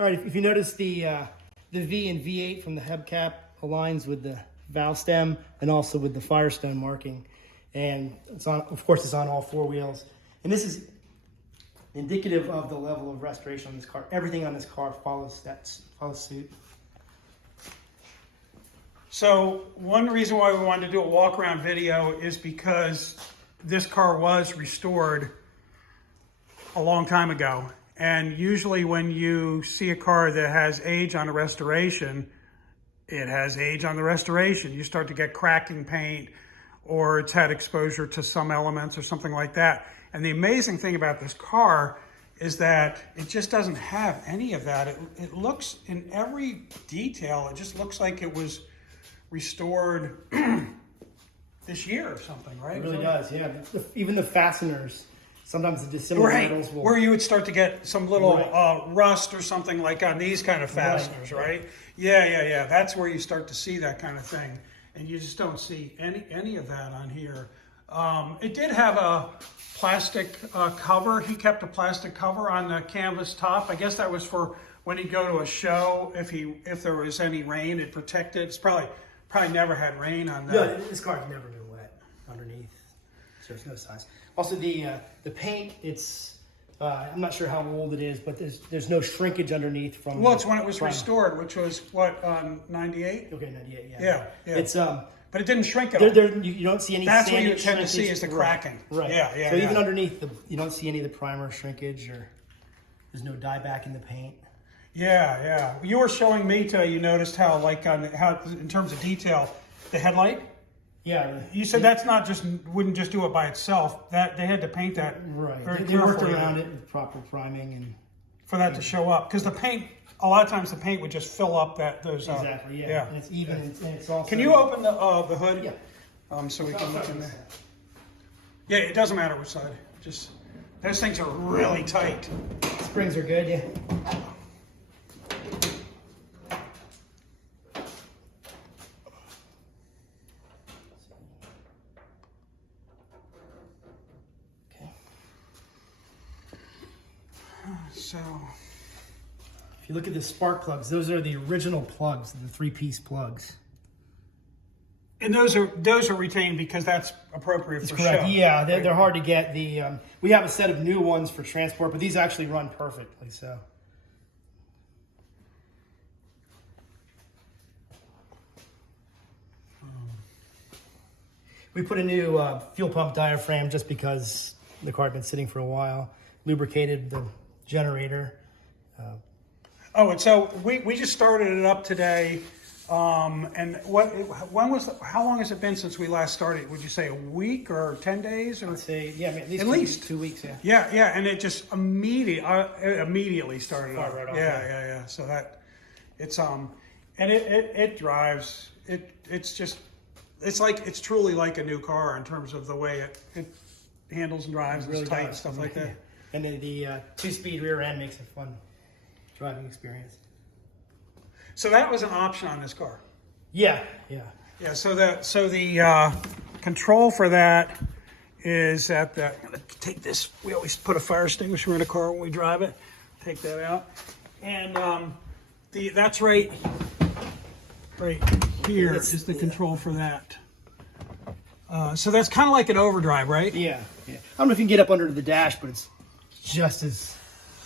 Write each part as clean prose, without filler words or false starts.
All right, if you notice the V and V8 from the hubcap aligns with the valve stem and also with the Firestone marking. And it's on, of course, it's on all four wheels. And this is indicative of the level of restoration on this car. Everything on this car follows suit. So one reason why we wanted to do a walk around video is because this car was restored a long time ago. And usually when you see a car that has age on the restoration, it has age on the restoration. You start to get cracking paint, or it's had exposure to some elements or something like that. And the amazing thing about this car is that it just doesn't have any of that. It looks, in every detail, it just looks like it was restored this year or something, right? It really does, yeah. Even the fasteners, sometimes the dissimilar metals will... Where you would start to get some little rust or something like on these kind of fasteners, right? Yeah. That's where you start to see that kind of thing. And you just don't see any of that on here. It did have a plastic cover. He kept a plastic cover on the canvas top. I guess that was for when he'd go to a show. If there was any rain, it protected. It's probably never had rain on that. No, this car's never been wet underneath, so there's no signs. Also, the paint, it's I'm not sure how old it is, but there's no shrinkage underneath from. Well, it's when it was restored, which was what, 98? Okay, 98. Yeah. It's but it didn't shrink at all. You don't see any. That's what you tend to see is the cracking. Right. Yeah. So even underneath, you don't see any of the primer shrinkage, or there's no dieback in the paint. Yeah. You were showing me today. You noticed how, in terms of detail, the headlight. Yeah. You said that's not just wouldn't just do it by itself. That they had to paint that very They worked carefully around it with proper priming and for that to show up, because the paint. A lot of times the paint would just fill up those. Exactly. Yeah. And it's even. And it's also. Can you open the hood? Yeah. So we can look in there. Yeah, it doesn't matter which side. Just those things are really tight. Springs are good. Yeah. So, if you look at the spark plugs, those are the original plugs, the three-piece plugs. And those are retained because that's appropriate for correct. show. Yeah, they're hard to get. We have a set of new ones for transport, but these actually run perfectly. So. We put a new fuel pump diaphragm just because the car had been sitting for a while. Lubricated the generator. And so we just started it up today. And how long has it been since we last started? Would you say a week or 10 days? Or I'd say, yeah, at least 2 weeks. Yeah. Yeah. And it just immediately started up. Right off, yeah. So that it's and it drives. It's truly like a new car in terms of the way it handles and drives and it's tight, stuff like that. And then the 2-speed rear end makes a fun driving experience. So that was an option on this car. Yeah. So the control for that is at the. I'm gonna take this. We always put a fire extinguisher in a car when we drive it. Take that out, and that's right here is the control for that. So that's kind of like an overdrive, right? Yeah. I don't know if you can get up under the dash, but it's just as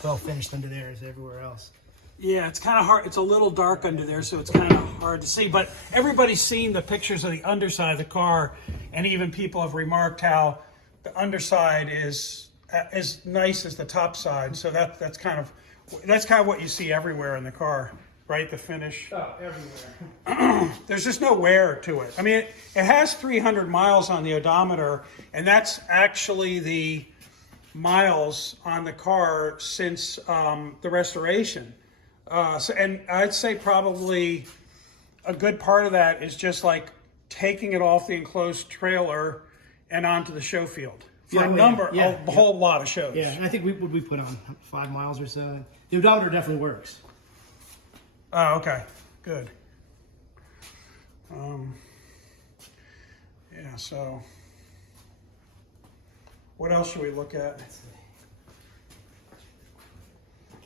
well finished under there as everywhere else. Yeah, it's kind of hard. It's a little dark under there, so it's kind of hard to see. But everybody's seen the pictures of the underside of the car, and even people have remarked how the underside is as nice as the top side. So that's kind of what you see everywhere in the car, right? The finish. Oh, everywhere. There's just no wear to it. I mean, it has 300 miles on the odometer, and that's actually the miles on the car since the restoration. And I'd say probably a good part of that is just like taking it off the enclosed trailer and onto the show field for a whole lot of shows. Yeah, and I think we put on 5 miles or so. The odometer definitely works. Oh, okay, good. So what else should we look at?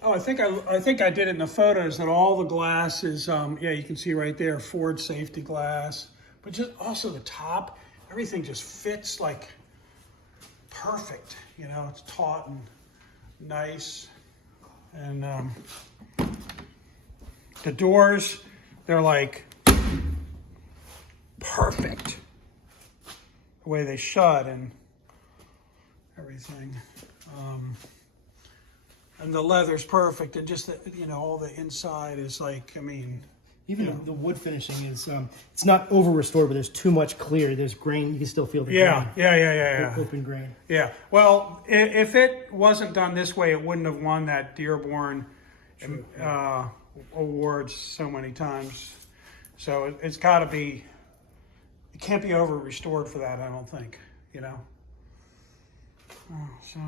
Oh, I think I did it in the photos that all the glass is, yeah, you can see right there, Ford safety glass, but just also the top, everything just fits like perfect. You know, it's taut and nice, and the doors, they're like perfect the way they shut and everything. And the leather's perfect, and just the, you know, all the inside is like, I mean, even the wood finishing is it's not over restored, but there's too much clear. There's grain. You can still feel the grain. Yeah. Open grain. Yeah. Well, if it wasn't done this way, it wouldn't have won that Dearborn awards so many times. So it's got to be. It can't be over restored for that, I don't think. You know. Oh, so.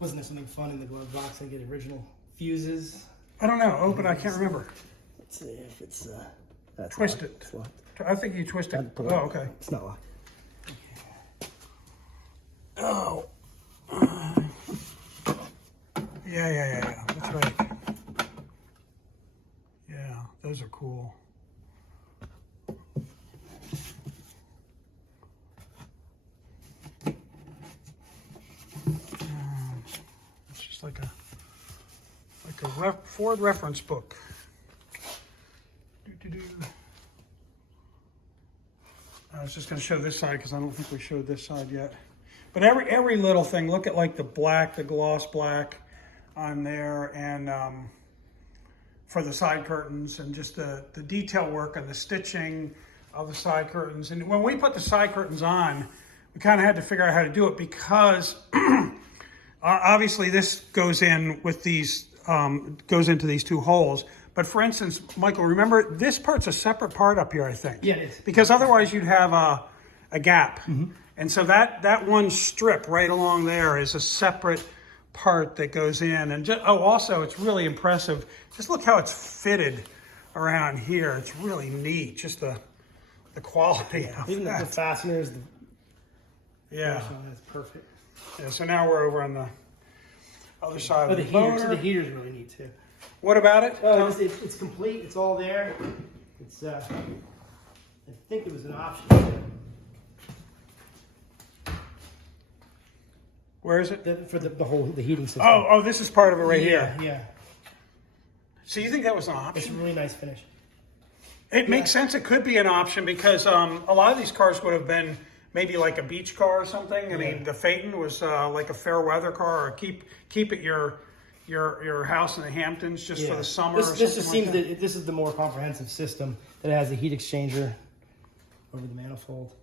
Wasn't there something fun in the glove box and get original fuses? I don't know. Open. I can't remember. Let's see if it's that's Twist locked. it. It's locked. I think you twist it. Oh, okay. It's not locked. Oh. Yeah. That's right. Yeah, those are cool. It's just like a Ford reference book. I was just going to show this side because I don't think we showed this side yet. But every little thing, look at like the black, the gloss black on there, and for the side curtains, and just the detail work and the stitching of the side curtains. And when we put the side curtains on, we kind of had to figure out how to do it because obviously this goes in with these, goes into these two holes. But for instance, Michael, remember this part's a separate part up here, I think. Yeah, it is. Because otherwise you'd have a gap. Mm-hmm. And so that one strip right along there is a separate part that goes in. And also it's really impressive. Just look how it's fitted around here. It's really neat. Just the quality of even that. the fasteners. Yeah. That's perfect. Yeah. So now we're over on the other side of the heater. The heater's really neat too. What about it? It's complete. It's all there. It's I think it was an option. Where is it? For the heating system. Oh, this is part of it right here. Yeah. So you think that was an option? It's a really nice finish. It makes sense. It could be an option because a lot of these cars would have been maybe like a beach car or something. I mean, the Phaeton was like a fair weather car, or keep at your house in the Hamptons just for the summer. This just seems that this is the more comprehensive system that has a heat exchanger over the manifold.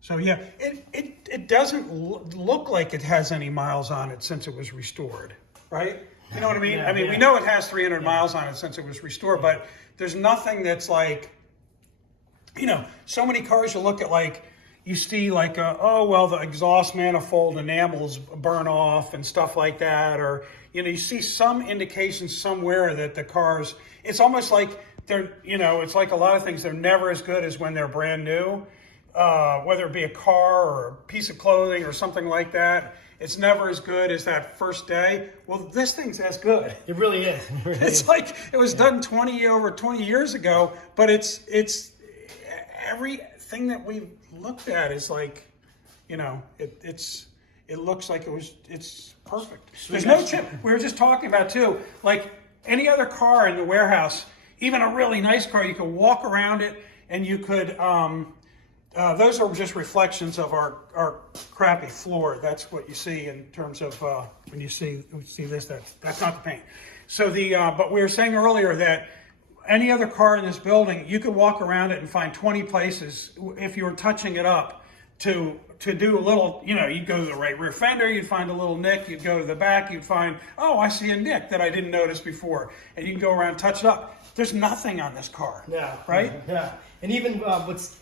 So yeah, it doesn't look like it has any miles on it since it was restored, right? You know what I mean? Yeah, we know it has 300 miles on it since it was restored, but there's nothing that's like, you know, so many cars you look at, like you see like, the exhaust manifold enamels burn off and stuff like that, or you know, you see some indications somewhere that the cars, it's almost like they're, you know, it's like a lot of things, they're never as good as when they're brand new. Whether it be a car or a piece of clothing or something like that, it's never as good as that first day. Well, this thing's as good. It really is. It's like it was done over 20 years ago, but it's everything that we've looked at is like, you know, it looks like it's perfect. There's no chip. We were just talking about too, like any other car in the warehouse, even a really nice car, you could walk around it and you could. Those are just reflections of our crappy floor. That's what you see in terms of when you see this. That's not the paint. So but we were saying earlier that any other car in this building, you could walk around it and find 20 places if you were touching it up to do a little. You know, you'd go to the right rear fender, you'd find a little nick. You'd go to the back, you'd find, oh, I see a nick that I didn't notice before, and you can go around and touch it up. There's nothing on this car. Yeah. Right. Yeah. And even what's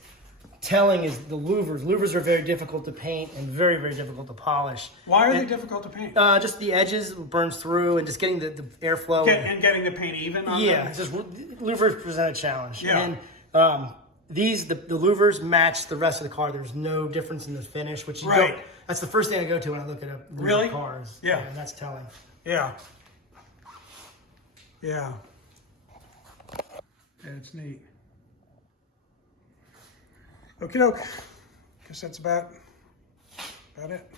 telling is the louvers. Louvers are very difficult to paint and very, very difficult to polish. Why are they difficult to paint? Just the edges burns through, and just getting the airflow. And getting the paint even on Yeah, them? it's just louvers present a challenge. Yeah. And the louvers match the rest of the car. There's no difference in the finish, which you Right. don't. That's the first thing I go to when I look at Really? cars. Yeah. And that's telling. Yeah. Yeah. Yeah, it's neat. Okie doke. Guess that's about it.